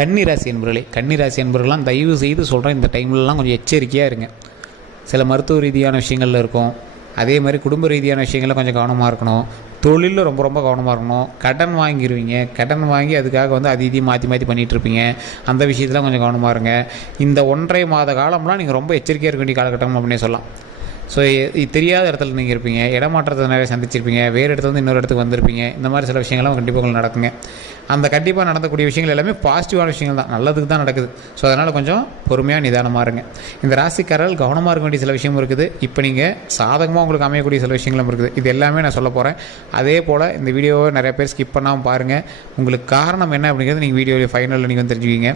கன்னிராசி என்பவர்களே, கன்னிராசி என்பவர்கள்லாம் தயவு செய்து சொல்கிறேன், இந்த டைம்லலாம் கொஞ்சம் எச்சரிக்கையாக இருங்க. சில மருத்துவ ரீதியான விஷயங்களில் இருக்கும், அதே மாதிரி குடும்ப ரீதியான விஷயங்களில் கொஞ்சம் கவனமாக இருக்கணும். தொழிலில் ரொம்ப ரொம்ப கவனமாக இருக்கணும். கடன் வாங்கிடுவீங்க, கடன் வாங்கி அதுக்காக வந்து அது இதையும் மாற்றி மாற்றி பண்ணிகிட்ருப்பீங்க. அந்த விஷயத்தில் கொஞ்சம் கவனமாக இருங்க. இந்த 1.5 மாத காலம்லாம் நீங்கள் ரொம்ப எச்சரிக்கையாக இருக்க வேண்டிய காலகட்டம் அப்படின்னே சொல்லலாம். ஸோ தெரியாத இடத்துல நீங்கள் இருப்பீங்க, இடமாற்றத்தை நிறைய சந்திச்சிருப்பீங்க, வேறு இடத்துல வந்து இன்னொரு இடத்துக்கு வந்திருப்பீங்க. இந்த மாதிரி சில விஷயங்கள்லாம் கண்டிப்பாக உங்களுக்கு நடக்குங்க. அந்த கண்டிப்பாக நடக்கக்கூடிய விஷயங்கள் எல்லாமே பாசிட்டிவான விஷயங்கள் தான், நல்லதுக்கு தான் நடக்குது. ஸோ அதனால் கொஞ்சம் பொறுமையாக நிதானமாக இருங்க. இந்த ராசிக்காரர்கள் கவனமாக இருக்க வேண்டிய சில விஷயமும் இருக்குது. இப்போ நீங்கள் சாதகமாக உங்களுக்கு அமையக்கூடிய சில விஷயங்களும் இருக்குது. இது எல்லாமே நான் சொல்ல போகிறேன். அதே போல் இந்த வீடியோவை நிறைய பேர் ஸ்கிப் பண்ணாமல் பாருங்கள். உங்களுக்கு காரணம் என்ன அப்படிங்கிறது நீங்கள் வீடியோவில் ஃபைனலில் நீங்கள் வந்து தெரிஞ்சுக்கிங்க.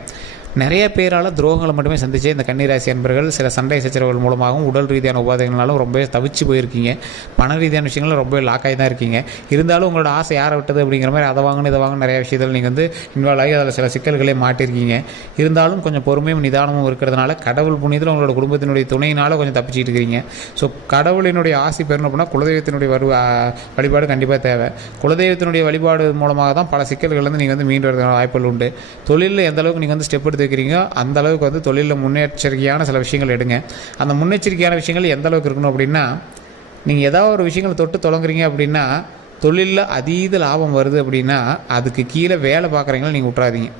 நிறைய பேரால் துரோகங்களை மட்டுமே சந்திச்சு இந்த கன்னிராசி அன்பர்கள் சில சண்டை சச்சரவுகள் மூலமாகவும் உடல் ரீதியான உபாதைகளாலும் ரொம்ப தவிச்சு போயிருக்கீங்க. பண ரீதியான விஷயங்களும் ரொம்ப லாக்காகி தான் இருக்கீங்க. இருந்தாலும் உங்களோட ஆசை யாரை விட்டது அப்படிங்கிற மாதிரி அதை வாங்கணும் இதை வாங்கணும் நிறைய விஷயத்தில் நீங்கள் வந்து இன்வால்வ் ஆகி அதில் சில சிக்கல்களே மாட்டிருக்கீங்க. இருந்தாலும் கொஞ்சம் பொறுமையும் நிதானமும் இருக்கிறதுனால கடவுள் புண்ணியத்தில் உங்களோட குடும்பத்தினுடைய துணையினால் கொஞ்சம் தப்பிச்சிட்டு இருக்கிறீங்க. ஸோ கடவுளினுடைய ஆசை பெறணும் அப்படின்னா குலதெய்வத்தினுடைய வழிபாடு கண்டிப்பாக தேவை. குலதெய்வத்தினுடைய வழிபாடு மூலமாக தான் பல சிக்கல்கள்லேருந்து நீங்கள் வந்து மீண்டு வரதுக்கான வாய்ப்புகள் உண்டு. தொழிலில் எந்த அளவுக்கு நீங்கள் வந்து ஸ்டெப் எடுத்து வைக்கிறீங்க அந்த அளவுக்கு வந்து தொழிலில் முன்னெச்சரிக்கையான சில விஷயங்கள் எடுங்க. அந்த முன்னெச்சரிக்கையான விஷயங்கள் எந்த அளவுக்கு இருக்கணும் அப்படின்னா, நீங்கள் ஏதாவது ஒரு விஷயங்களை தொட்டு தொடங்குறீங்க அப்படின்னா தொழிலில் அதீத லாபம் வருது அப்படின்னா அதுக்கு கீழே வேலை பார்க்குறீங்களா நீங்கள் விட்றாதீங்க.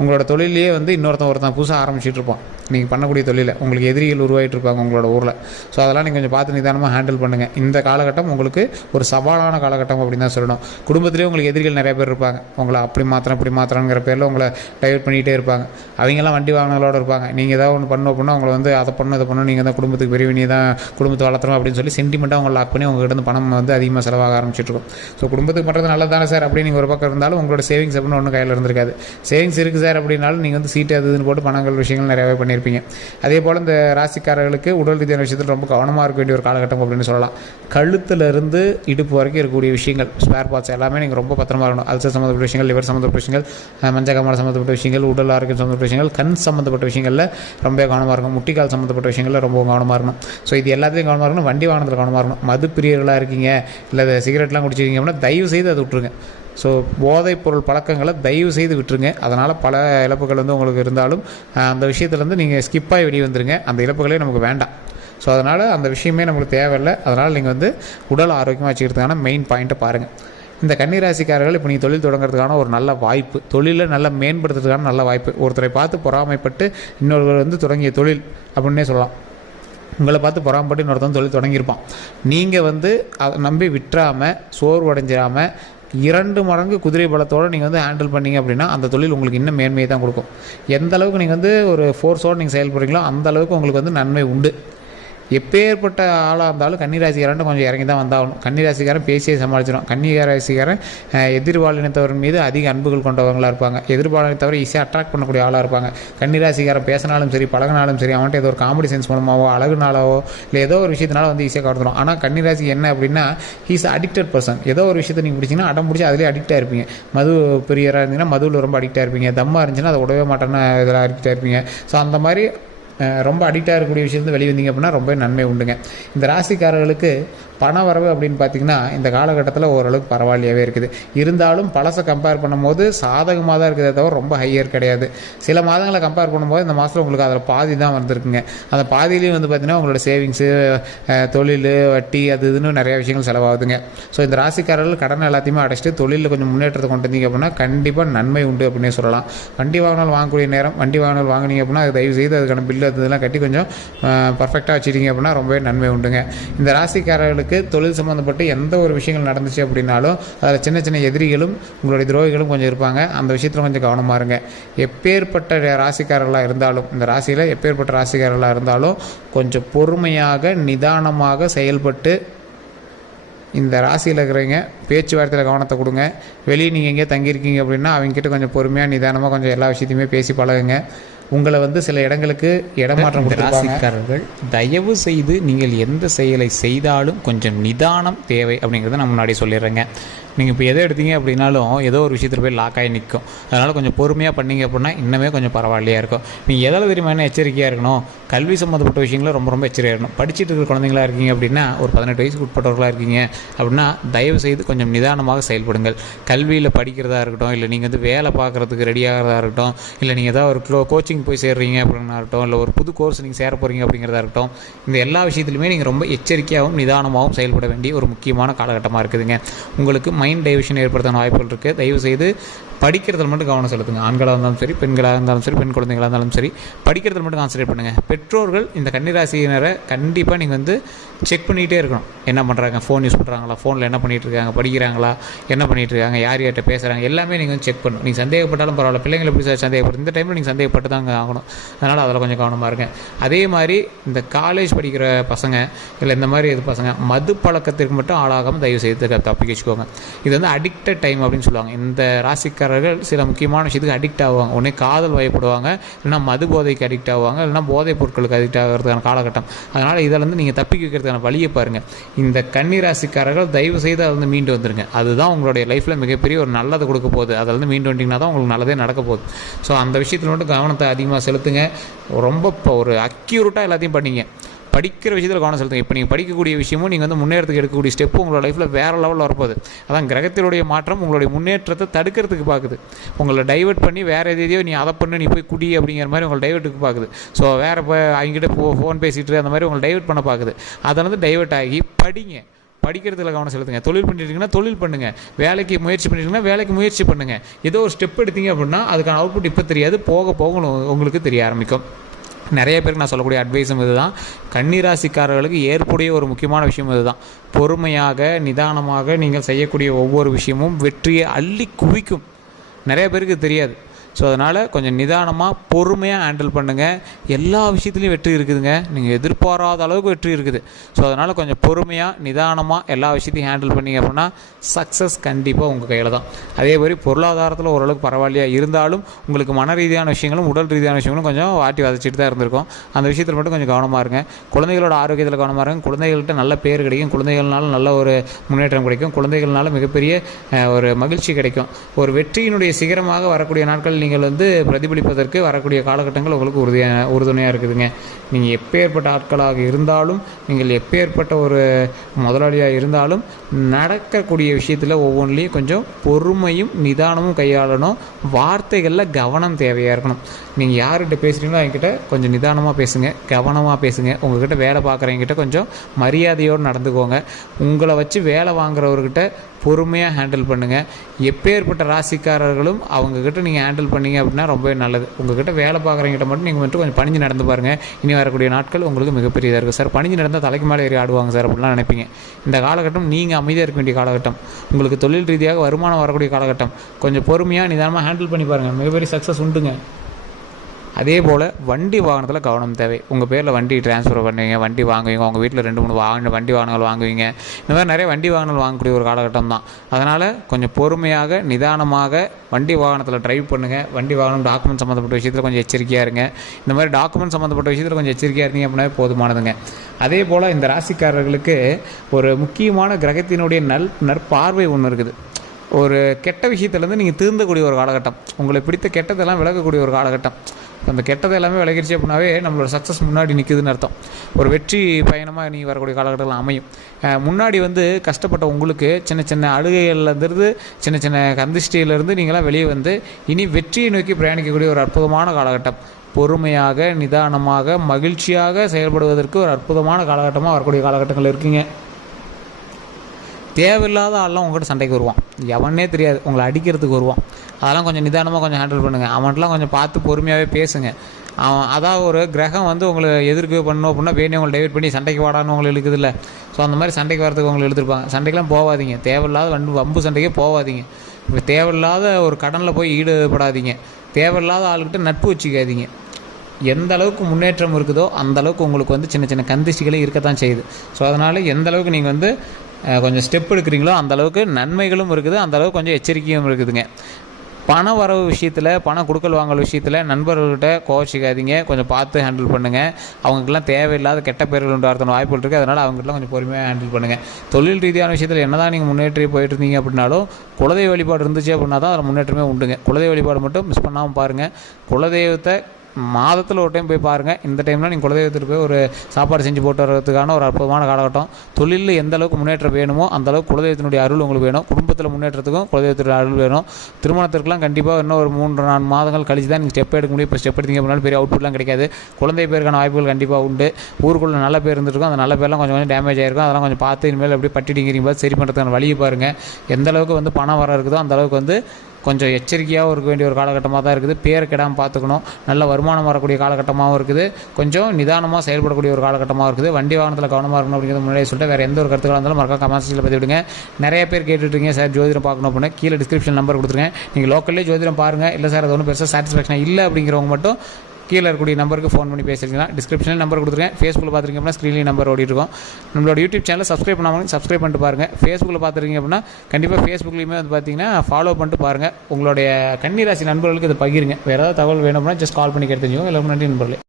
உங்களோட தொழிலையே வந்து ஒருத்தன் புதுசாக ஆரம்பிச்சுட்டு இருப்பான். நீங்கள் பண்ணக்கூடிய தொழிலில் உங்களுக்கு எதிரிகள் உருவாகிட்டு இருப்பாங்க உங்களோட ஊரில். ஸோ அதெல்லாம் நீங்கள் கொஞ்சம் பார்த்து நிதானமாக ஹேண்டில் பண்ணுங்கள். இந்த காலகட்டம் உங்களுக்கு ஒரு சவாலான காலகட்டம் அப்படின்னு தான் சொல்லணும். குடும்பத்திலே உங்களுக்கு எதிரிகள் நிறைய பேர் இருப்பாங்க. உங்களை அப்படி மாத்திரம் இப்படி மாத்திரங்கிற பேரில் உங்களை டைவர்ட் பண்ணிகிட்டே இருப்பாங்க. அவங்கெல்லாம் வண்டி வாகனங்களோடு இருப்பாங்க. நீங்கள் ஏதாவது ஒன்று பண்ணணும் அப்படின்னா உங்களை வந்து அதை பண்ணணும் இதை பண்ணணும், நீங்கள் தான் குடும்பத்துக்கு பெரிய நீ தான் குடும்பத்தை வளர்த்துறோம் அப்படின்னு சொல்லி சென்டிமெண்ட்டாக உங்களை லாக் பண்ணி உங்கள்கிட்ட இருந்து பணம் வந்து அதிகமாக செலவாக ஆரம்பிச்சிட்ருக்கும். ஸோ குடும்பத்துக்கு பண்ணுறது நல்லதானே சார் அப்படின்னு நீங்கள் ஒரு பக்கம் இருந்தாலும் உங்களோட சேவிங்ஸ் அப்படின்னு ஒன்றும் கையில் இருந்திருக்காது. சேவிங்ஸ் இருக்குது சார் அப்படின்னாலும் நீங்கள் வந்து சீட்டு அது இதுன்னு போட்டு பணங்கள் விஷயங்கள் நிறையாவே பண்ணியிருப்பீங்க. அதே போல் இந்த ராசிக்காரர்களுக்கு உடல் ரீதியான விஷயத்தில் ரொம்ப கவனமாக இருக்க வேண்டிய ஒரு காலகட்டம் அப்படின்னு சொல்லலாம். கழுத்துலேருந்து இடுப்பு வரைக்கும் இருக்கக்கூடிய விஷயங்கள் ஸ்பேர் பார்ட்ஸ் எல்லாமே நீங்கள் ரொம்ப பத்திரமா இருக்கணும். அல்சர் சம்மந்தப்பட்ட விஷயங்கள், லிவர் சம்மந்தப்பட்ட விஷயங்கள், மஞ்சக்காமலை சம்மந்தப்பட்ட விஷயங்கள், உடல் ஆரோக்கியம் சம்மந்தப்பட்ட விஷயங்கள், கண் சம்மந்தப்பட்ட விஷயங்களில் ரொம்ப கவனமாக இருக்கணும். முட்டிக்கால் சம்மந்தப்பட்ட விஷயங்களில் ரொம்ப கவனமாக இருக்கணும். ஸோ இது எல்லாத்தையும் கவனமாக இருக்கணும். வண்டி வாகனத்தில் கவனமாக இருக்கணும். மது பிரியர்களாக இருக்கீங்க இல்லை சிகரெட்லாம் குடிச்சிருக்கீங்க அப்படின்னா தயவு செய்து அதை விட்டுருங்க. ஸோ போதைப் பொருள் பழக்கங்களை தயவு செய்து விட்டுருங்க. அதனால் பல இழப்புகள் வந்து உங்களுக்கு இருந்தாலும் அந்த விஷயத்துலேருந்து நீங்கள் ஸ்கிப்பாகி வெளியே வந்துடுங்க. அந்த இழப்புகளே நமக்கு வேண்டாம். ஸோ அதனால் அந்த விஷயமே நம்மளுக்கு தேவையில்லை. அதனால் நீங்கள் வந்து உடல் ஆரோக்கியமாக வச்சுக்கிறதுக்கான மெயின் பாயிண்ட்டை பாருங்கள். இந்த கன்னிராசிக்காரர்கள் இப்போ நீங்கள் தொழில் தொடங்குறதுக்கான ஒரு நல்ல வாய்ப்பு, தொழிலை நல்லா மேம்படுத்துறதுக்கான நல்ல வாய்ப்பு. ஒருத்தரை பார்த்து பொறாமைப்பட்டு இன்னொருவர் வந்து தொடங்கிய தொழில் அப்படின்னே சொல்லலாம். உங்களை பார்த்து பொறாமப்பட்டு இன்னொருத்தன் தொழில் தொடங்கியிருப்பான். நீங்கள் வந்து அதை நம்பி விட்டுறாமல் சோர்வடைஞ்சிடாமல் 2 மடங்கு குதிரை பலத்தோடு நீங்கள் வந்து ஹேண்டில் பண்ணிங்க அப்படின்னா அந்த தொழில் உங்களுக்கு இன்னும் மேன்மையை தான் கொடுக்கும். எந்த அளவுக்கு நீங்கள் வந்து ஒரு ஃபோர்ஸோடு நீங்கள் செயல்படுறீங்களோ அந்த அளவுக்கு உங்களுக்கு வந்து நன்மை உண்டு. எப்பேற்பட்ட ஆளாக இருந்தாலும் கன்னிராசிக்காரன் கொஞ்சம் இறங்கி தான் வந்தாகணும். கன்னிராசிக்காரன் பேசியே சமாளிச்சிடும். கன்னிராசிக்காரன் எதிர்பாலினத்தவர் மீது அதிக அன்புகள் கொண்டவங்களாக இருப்பாங்க. எதிர்பாலினத்தவரை ஈஸியாக அட்ராக்ட் பண்ணக்கூடிய ஆளாக இருப்பாங்க. கன்னிராசிக்காரன் பேசினாலும் சரி பழகினாலும் சரி அவன்கிட்ட ஏதோ ஒரு காமெடி சென்ஸ் மூலமாகவோ அழகுனாலவோ இல்லை ஏதோ ஒரு விஷயத்தினால வந்து ஈஸியாக கவர்ந்துடும். ஆனால் கன்னிராசி என்ன அப்படின்னா ஹீஸ் அடிக்டட் பர்சன். ஏதோ ஒரு விஷயத்தை நீங்கள் பிடிச்சிங்கன்னா அடம் பிடிச்சி அதிலே அடிக்டாக இருப்பீங்க. மது பிரியராக இருந்தீங்கன்னா மதுவில் ரொம்ப அடிக்டாக இருப்பீங்க. தம்மாக இருந்துச்சுன்னா அதை உடவே மாட்டேன்னு இதில் அடிக்டாக இருப்பீங்க. ஸோ அந்த மாதிரி ரொம்ப அடிக்டாக இருக்கக்கூடிய விஷயத்து வெளியே வந்தீங்க அப்படின்னா ரொம்ப நன்மை உண்டுங்க. இந்த ராசிக்காரர்களுக்கு பண வரவு அப்படின்னு பார்த்திங்கன்னா இந்த காலகட்டத்தில் ஓரளவுக்கு பரவாயில்லையாகவே இருக்குது. இருந்தாலும் பழசை கம்பேர் பண்ணும்போது சாதகமாக தான் இருக்குதே தவிர ரொம்ப ஹையர் கிடையாது. சில மாதங்களை கம்பேர் பண்ணும்போது இந்த மாதத்தில் உங்களுக்கு அதில் பாதி தான் வந்திருக்குங்க. அந்த பாதியிலையும் வந்து பார்த்திங்கன்னா உங்களோட சேவிங்ஸு, தொழில், வட்டி அது இதுன்னு நிறையா விஷயங்கள் செலவாகுதுங்க. ஸோ இந்த ராசிக்காரர்கள் கடன் எல்லாத்தையுமே அடைச்சிட்டு தொழிலில் கொஞ்சம் முன்னேற்றத்தை கொண்டு வந்தீங்க அப்படின்னா கண்டிப்பாக நன்மை உண்டு அப்படின்னே சொல்லலாம். வண்டி வாகனம் வாங்கக்கூடிய நேரம் வண்டி வாகனம் வாங்கினீங்க அப்படின்னா அது தயவு செய்து அதுக்கான பில்லு அதெல்லாம் கட்டி கொஞ்சம் பர்ஃபெக்டாக வச்சுட்டீங்க அப்படின்னா ரொம்பவே நன்மை உண்டுங்க. இந்த ராசிக்காரர்களுக்கு தொழில் சம்மந்தப்பட்டு எந்த ஒரு விஷயங்கள் நடந்துச்சு அப்படின்னாலும் அதில் சின்ன சின்ன எதிரிகளும் உங்களுடைய துரோகிகளும் கொஞ்சம் இருப்பாங்க. அந்த விஷயத்தில் கொஞ்சம் கவனமாக இருங்க. எப்பேற்பட்ட ராசிக்காரர்களாக இருந்தாலும் இந்த ராசியில் எப்பேற்பட்ட ராசிக்காரர்களாக இருந்தாலும் கொஞ்சம் பொறுமையாக நிதானமாக செயல்பட்டு இந்த ராசியில் இருக்கிறவங்க பேச்சுவார்த்தையில் கவனத்தை கொடுங்க. வெளியே நீங்கள் எங்கேயே தங்கியிருக்கீங்க அப்படின்னா அவங்ககிட்ட கொஞ்சம் பொறுமையாக நிதானமாக கொஞ்சம் எல்லா விஷயத்தையுமே பேசி பழகுங்க. உங்களை வந்து சில இடங்களுக்கு இடமாற்றம் ராசிக்காரர்கள் தயவு செய்து நீங்கள் எந்த செயலை செய்தாலும் கொஞ்சம் நிதானம் தேவை அப்படிங்கிறத நான் முன்னாடி சொல்லிடுறேங்க. நீங்கள் இப்போ எதை எடுத்தீங்க அப்படின்னாலும் ஏதோ ஒரு விஷயத்தில் போய் லாக் ஆகி நிற்கும். அதனால் கொஞ்சம் பொறுமையாக பண்ணிங்க அப்படின்னா இன்னுமே கொஞ்சம் பரவாயில்லையாக இருக்கும். நீங்கள் எதில் தெரியுமா என்ன எச்சரிக்கையாக இருக்கணும், கல்வி சம்மந்தப்பட்ட விஷயங்கள ரொம்ப ரொம்ப எச்சரிக்கையாக இருக்கணும். படிச்சுட்டு இருக்கிற குழந்தைங்களா இருக்கீங்க அப்படின்னா, ஒரு 18 வயசுக்கு உட்பட்டவர்களாக இருக்கீங்க அப்படின்னா தயவு செய்து கொஞ்சம் நிதானமாக செயல்படுங்கள். கல்வியில் படிக்கிறதா இருக்கட்டும், இல்லை நீங்கள் வந்து வேலை பார்க்குறதுக்கு ரெடி ஆகிறதா இருக்கட்டும், இல்லை நீங்கள் ஏதாவது ஒரு கோச்சிங் போய் சேர்றீங்க அப்படின்னா இருக்கட்டும், இல்லை ஒரு புது கோர்ஸ் நீங்கள் சேர போகிறீங்க அப்படிங்கிறதா இருக்கட்டும், இந்த எல்லா விஷயத்துலையுமே நீங்கள் ரொம்ப எச்சரிக்கையாகவும் நிதானமாகவும் செயல்பட வேண்டிய ஒரு முக்கியமான காலகட்டமாக இருக்குதுங்க. உங்களுக்கு மைண்ட் டைவர்ஷன் ஏற்படுத்தான வாய்ப்புகள் இருக்குது. தயவுசெய்து படிக்கிறதுல மட்டும் கவனம் செலுத்துங்க. ஆண்களாக இருந்தாலும் சரி, பெண்களாக இருந்தாலும் சரி, பெண் குழந்தைகளாக இருந்தாலும் சரி, படிக்கிறதுல மட்டும் கான்சன்ட்ரேட் பண்ணுங்கள். பெற்றோர்கள் இந்த கன்னிராசியினரை கண்டிப்பாக நீங்கள் வந்து செக் பண்ணிகிட்டே இருக்கணும். என்ன பண்ணுறாங்க, ஃபோன் யூஸ் பண்ணுறாங்களா, ஃபோனில் என்ன பண்ணிகிட்டு இருக்காங்க, படிக்கிறாங்களா, என்ன பண்ணிகிட்டு இருக்காங்க, யார் யார்கிட்ட பேசுகிறாங்க, எல்லாமே நீங்கள் வந்து செக் பண்ணணும். நீங்கள் சந்தேகப்பட்டாலும் பரவாயில்ல, பிள்ளைங்களை எப்படி சார் சந்தேகப்படும், இந்த டைமில் நீங்கள் சந்தேகப்பட்டு தாங்க ஆகணும். அதனால் அதில் கொஞ்சம் கவனமாக இருங்க. அதே மாதிரி இந்த காலேஜ் படிக்கிற பசங்க, இல்லை இந்த மாதிரி இது பசங்க மது பழக்கத்திற்கு மட்டும் ஆளாகாமல் தயவு செய்து தப்பிக்க வச்சுக்கோங்க. இது வந்து அடிக்டட் டைம் அப்படின்னு சொல்லுவாங்க. இந்த ராசிக்காரர்கள் சில முக்கியமான விஷயத்துக்கு அடிக்ட் ஆகுவாங்க. உடனே காதல் வயப்படுவாங்க, இல்லைனா மது போதைக்கு அடிக்ட் ஆகுவாங்க, இல்லைனா போதைப் பொருட்களுக்கு அடிக்ட் ஆகிறதுக்கான காலகட்டம். அதனால் இதிலேருந்து நீங்கள் தப்பிக்க வைக்கிறதுக்கான வழியை பாருங்கள். இந்த கன்னிராசிக்காரர்கள் தயவு செய்து அதை வந்து மீண்டு வந்துருங்க. அதுதான் உங்களுடைய லைஃப்பில் மிகப்பெரிய ஒரு நல்லது கொடுக்க போகுது. அதில் வந்து மீண்டு வந்துட்டிங்கன்னா தான் உங்களுக்கு நல்லதே நடக்க போகுது. ஸோ அந்த விஷயத்தில் மட்டும் கவனத்தை அதிகமாக செலுத்துங்க. ரொம்ப ஒரு அக்யூரேட்டாக எல்லாத்தையும் பண்ணிங்க. படிக்கிற விஷயத்தில் கவனம் செலுத்துங்க. இப்போ நீங்கள் படிக்கக்கூடிய விஷயமும் நீங்கள் வந்து முன்னேறத்துக்கு எடுக்கக்கூடிய ஸ்டெப்பு உங்களோட லைஃப்பில் வேறு லெவலில் வரப்போகுது. அதான் கிரகத்தினுடைய மாற்றம் உங்களுடைய முன்னேற்றத்தை தடுக்கிறதுக்கு பார்க்குது. உங்களை டைவெர்ட் பண்ணி வேறு எதையோ நீ அதை பண்ணு, நீ போய் குடி அப்படிங்கிற மாதிரி உங்களை டைவெர்ட்டுக்கு பார்க்குது. ஸோ வேறு இப்போ அவங்ககிட்ட ஃபோன் பேசிகிட்டு அந்த மாதிரி உங்களை டைவெர்ட் பண்ண பார்க்குது. அதை வந்து டைவெர்ட் ஆகி படிங்க. படிக்கிறதுல கவனம் செலுத்துங்க. தொழில் பண்ணிட்டீங்கன்னா தொழில் பண்ணுங்கள். வேலைக்கு முயற்சி பண்ணிட்டீங்கன்னா வேலைக்கு முயற்சி பண்ணுங்கள். ஏதோ ஒரு ஸ்டெப் எடுத்தீங்க அப்படின்னா அதுக்கான அவுட்புட் இப்போ தெரியாது, போக போக உங்களுக்கு தெரிய ஆரம்பிக்கும். நிறைய பேருக்கு நான் சொல்லக்கூடிய அட்வைஸும் இதுதான். கன்னிராசிக்காரர்களுக்கு ஏற்புடைய ஒரு முக்கியமான விஷயம் இதுதான். பொறுமையாக நிதானமாக நீங்கள் செய்யக்கூடிய ஒவ்வொரு விஷயமும் வெற்றியை அள்ளி குவிக்கும். நிறைய பேருக்கு தெரியாது. ஸோ அதனால் கொஞ்சம் நிதானமாக பொறுமையாக ஹேண்டில் பண்ணுங்கள். எல்லா விஷயத்துலையும் வெற்றி இருக்குதுங்க. நீங்கள் எதிர்பாராத அளவுக்கு வெற்றி இருக்குது. ஸோ அதனால் கொஞ்சம் பொறுமையாக நிதானமாக எல்லா விஷயத்தையும் ஹேண்டில் பண்ணிங்க அப்படின்னா சக்ஸஸ் கண்டிப்பாக உங்கள் கையில் தான். அதே மாதிரி பொருளாதாரத்தில் ஓரளவுக்கு பரவாயில்லையா இருந்தாலும் உங்களுக்கு மன ரீதியான விஷயங்களும் உடல் ரீதியான விஷயங்களும் கொஞ்சம் வாட்டி வதச்சிட்டு தான் இருந்திருக்கும். அந்த விஷயத்தில் மட்டும் கொஞ்சம் கவனமாக இருங்க. குழந்தைகளோட ஆரோக்கியத்தில் கவனமாக இருங்க. குழந்தைகள்கிட்ட நல்ல பேர் கிடைக்கும். குழந்தைகள்னால நல்ல ஒரு முன்னேற்றம் கிடைக்கும். குழந்தைகள்னால மிகப்பெரிய ஒரு மகிழ்ச்சி கிடைக்கும். ஒரு வெற்றியினுடைய சிகரமாக வரக்கூடிய நாட்கள் நீங்கள் வந்து பிரதிபலிப்பதற்கு வரக்கூடிய காலகட்டங்கள் உங்களுக்கு உறுதுணையாக இருக்குதுங்க. நீங்கள் எப்பேற்பட்ட ஆட்களாக இருந்தாலும், நீங்கள் எப்பேற்பட்ட ஒரு முதலாளியாக இருந்தாலும், நடக்கக்கூடிய விஷயத்தில் ஒவ்வொன்றிலையும் கொஞ்சம் பொறுமையும் நிதானமும் கையாளணும். வார்த்தைகளில் கவனம் தேவையாக இருக்கணும். நீங்கள் யார்கிட்ட பேசுகிறீங்களோ அவங்ககிட்ட கொஞ்சம் நிதானமாக பேசுங்க, கவனமாக பேசுங்க. உங்கள்கிட்ட வேலை பார்க்குறவங்ககிட்ட கொஞ்சம் மரியாதையோடு நடந்துக்கோங்க. உங்களை வச்சு வேலை வாங்குறவர்கிட்ட பொறுமையாக ஹேண்டில் பண்ணுங்கள். எப்பேற்பட்ட ராசிக்காரர்களும் அவங்கக்கிட்ட நீங்கள் ஹேண்டில் பண்ணிங்க அப்படின்னா ரொம்பவே நல்லது. உங்கள்கிட்ட வேலை பார்க்குறவங்ககிட்ட மட்டும் நீங்கள் மட்டும் கொஞ்சம் பணிஞ்சு நடந்து பாருங்கள். இனி வரக்கூடிய நாட்கள் உங்களுக்கு மிகப்பெரியதாக இருக்குது. சார் பணிஞ்சு நடந்தால் தலைக்கு மேலே ஏறி ஆடுவாங்க சார் அப்படிலாம் நினைப்பீங்க. இந்த காலகட்டம் நீங்கள் அமைதியாக இருக்க வேண்டிய காலகட்டம். உங்களுக்கு தொழில் ரீதியாக வருமானம் வரக்கூடிய காலகட்டம். கொஞ்சம் பொறுமையாக நிதானமாக ஹேண்டில் பண்ணி பாருங்கள். மிகப்பெரிய சக்ஸஸ் உண்டுங்க. அதே போல் வண்டி வாகனத்தில் கவனம் தேவை. உங்கள் பேரில் வண்டி ட்ரான்ஸ்ஃபர் பண்ணுவீங்க, வண்டி வாங்குவீங்க, உங்கள் வீட்டில் 2-3 வண்டி வாகனங்கள் வாங்குவீங்க. இந்த மாதிரி நிறைய வண்டி வாகனங்கள் வாங்கக்கூடிய ஒரு காலகட்டம் தான். அதனால் கொஞ்சம் பொறுமையாக நிதானமாக வண்டி வாகனத்தில் ட்ரைவ் பண்ணுங்கள். வண்டி வாகனம் டாக்குமெண்ட் சம்மந்தப்பட்ட விஷயத்தில் கொஞ்சம் எச்சரிக்கையாக இருங்க. இந்த மாதிரி டாக்குமெண்ட் சம்மந்தப்பட்ட விஷயத்தில் கொஞ்சம் எச்சரிக்கையாக இருந்தீங்க அப்படின்னா போதுமானதுங்க. அதே போல் இந்த ராசிக்காரர்களுக்கு ஒரு முக்கியமான கிரகத்தினுடைய நற்பார்வை ஒன்று இருக்குது. ஒரு கெட்ட விஷயத்துலேருந்து நீங்கள் திருந்தக்கூடிய ஒரு காலகட்டம். உங்களை பிடித்த கெட்டதெல்லாம் விலகக்கூடிய ஒரு காலகட்டம். அந்த கெட்டதை எல்லாமே விலகிடுச்சு அப்படின்னாவே நம்மளோட சக்ஸஸ் முன்னாடி நிற்குதுன்னு அர்த்தம். ஒரு வெற்றி பயணமாக நீ வரக்கூடிய காலகட்டத்தில் அமையும். முன்னாடி வந்து கஷ்டப்பட்ட உங்களுக்கு சின்ன சின்ன அழுகைகள்லேருந்து, சின்ன சின்ன கந்திஷ்டியிலேருந்து நீங்களாம் வெளியே வந்து இனி வெற்றியை நோக்கி பிரயாணிக்கக்கூடிய ஒரு அற்புதமான காலகட்டம். பொறுமையாக நிதானமாக மகிழ்ச்சியாக செயல்படுவதற்கு ஒரு அற்புதமான காலகட்டமாக வரக்கூடிய காலகட்டங்கள் இருக்குங்க. தேவையில்லாத ஆள்லாம் உங்கள்கிட்ட சண்டைக்கு வருவான். எவனே தெரியாது, உங்களை அடிக்கிறதுக்கு வருவான். அதெல்லாம் கொஞ்சம் நிதானமாக கொஞ்சம் ஹேண்டில் பண்ணுங்கள். அவன்கிட்டலாம் கொஞ்சம் பார்த்து பொறுமையாகவே பேசுங்க. அவன் அதான் ஒரு கிரகம் வந்து உங்களை எதிர்க்கு பண்ணணும் அப்படின்னா வேணும் உங்களை டைவெர்ட் பண்ணி சண்டைக்கு வாடான்னு உங்களை இழுக்குது இல்லை. ஸோ அந்த மாதிரி சண்டைக்கு வரதுக்கு உங்களை எழுதிருப்பாங்க. சண்டைக்கெலாம் போகாதீங்க. தேவையில்லாத வம்பு சண்டைக்கே போகாதீங்க. இப்போ தேவையில்லாத ஒரு கடனில் போய் ஈடுபடாதீங்க. தேவையில்லாத ஆளுக்கிட்ட நட்பு வச்சுக்காதீங்க. எந்த அளவுக்கு முன்னேற்றம் இருக்குதோ அந்த அளவுக்கு உங்களுக்கு வந்து சின்ன சின்ன கந்திஷ்டிகளே இருக்கத்தான் செய்யுது. ஸோ அதனால் எந்த அளவுக்கு நீங்கள் வந்து கொஞ்சம் ஸ்டெப் எடுக்கிறீங்களோ அந்தளவுக்கு நன்மைகளும் இருக்குது, அந்தளவுக்கு கொஞ்சம் எச்சரிக்கையும் இருக்குதுங்க. பண வரவு விஷயத்தில், பண கொடுக்கல் வாங்கல் விஷயத்தில் நண்பர்கள்கிட்ட கோச்சிக்காதீங்க, கொஞ்சம் பார்த்து ஹேண்டில் பண்ணுங்கள். அவங்களுக்குலாம் தேவையில்லாத கெட்ட பேர்கள் உண்டாகிறதுன வாய்ப்புகள் இருக்குது. அதனால் அவங்ககிட்டலாம் கொஞ்சம் பொறுமையாக ஹேண்டில் பண்ணுங்கள். தொழில் ரீதியான விஷயத்தில் என்ன தான் நீங்கள் முன்னேற்றி போயிட்டு இருந்தீங்க அப்படின்னாலும், குலதெய்வ வழிபாடு இருந்துச்சு அப்படின்னா தான் அதில் முன்னேற்றமே உண்டுங்க. குலதெய்வ வழிபாடு மட்டும் மிஸ் பண்ணாமல் பாருங்கள். குலதெய்வத்தை மாதத்தில் ஒரு டைம் போய் பாருங்கள். இந்த டைமில் நீங்கள் குலதெய்வத்துக்கு போய் ஒரு சாப்பாடு செஞ்சு போட்டு வர்றதுக்கான ஒரு அற்புதமான காலகட்டம். தொழிலில் எந்த அளவுக்கு முன்னேற்றம் வேணுமோ அந்த அளவுக்கு குலதெய்வத்தினுடைய அருள் உங்களுக்கு வேணும். குடும்பத்தில் முன்னேற்றத்துக்கும் குலதெய்வத்தினுடைய அருள் வேணும். திருமணத்திற்கெலாம் கண்டிப்பாக இன்னும் ஒரு 3-4 மாதங்கள் கழிச்சு தான் நீங்கள் ஸ்டெப் எடுக்க முடியும். இப்போ ஸ்டெப் எடுத்தீங்க அப்படின்னாலும் பெரிய அவுட்புட்லாம் கிடைக்காது. குழந்தை பேருக்கான வாய்ப்புகள் கண்டிப்பாக உண்டு. ஊருக்குள்ளே நல்ல பேர் இருந்துருக்கும், அந்த நல்ல பேர்லாம் கொஞ்சம் டேமேஜ் ஆகிருக்கும். அதெல்லாம் கொஞ்சம் பார்த்து இனிமேல் எப்படி பட்டிடிங்கிறீங்க சரி பண்ணுறதுக்கான வழியை பாருங்கள். எந்த அளவுக்கு பணம் வர இருக்குதோ அந்த அளவுக்கு கொஞ்சம் எச்சரிக்கையாகவும் இருக்க வேண்டிய ஒரு காலகட்டமாக தான் இருக்குது. பேரை கெடாமல் பார்த்துக்கணும். நல்ல வருமானம் வரக்கூடிய காலகட்டமாகவும் இருக்குது. கொஞ்சம் நிதானமாக செயல்படக்கூடிய ஒரு காலகட்டமாக இருக்குது. வண்டி வாகனத்தில் கவனமாக இருக்கணும் அப்படிங்கிறது முன்னாடியே சொல்லிட்டு வேறு எந்த ஒரு கருத்துக்களாக இருந்தாலும் மறக்காம கமெண்ட்ஸில் பற்றி விடுங்க. நிறைய பேர் கேட்டுட்ருக்கீங்க சார் ஜோதிடம் பார்க்கணும் அப்படின்னு. கீழே டிஸ்கிரிப்ஷன் நம்பர் கொடுத்துருங்க. நீங்கள் லோக்கல்லே ஜோதிடம் பாருங்கள். இல்லை சார் அது ஒன்றும் பெருசாக சாட்டிஸ்ஃபேக்ஷன் இல்லை அப்படிங்கிறவங்க மட்டும் கீழே இருக்கக்கூடிய நம்பருக்கு ஃபோன் பண்ணி பேசிக்கலாம். டிஸ்கிரிப்ஷனில் நம்பர் கொடுத்துருக்கேன். ஃபேஸ்புக்கில் பார்த்துருக்கீங்க அப்படின்னா ஸ்க்ரீன்லேயும் நம்பர் ஓடிட்டுருக்கோம். நம்மளோட யூடியூப் சேனல் சப்ஸ்கிரைப் பண்ணாமல் சப்ஸ்கிரைப் பண்ணிட்டு பாருங்கள். ஃபேஸ்புக்கில் பார்த்துருக்கீங்க அப்படின்னா கண்டிப்பாக ஃபேஸ்புக்லேயுமே பார்த்தீங்கன்னா ஃபாலோ பண்ணிட்டு பாருங்கள். உங்களுடைய கன்னிராசி நண்பர்களுக்கு இதை பகிருங்க. வேறு ஏதாவது தகவல் வேணும் அப்படின்னா ஜஸ்ட் கால் பண்ணி கேட்டு தெரிஞ்சுக்கோங்க. எல்லாருக்கும் நன்றி நண்பர்களே.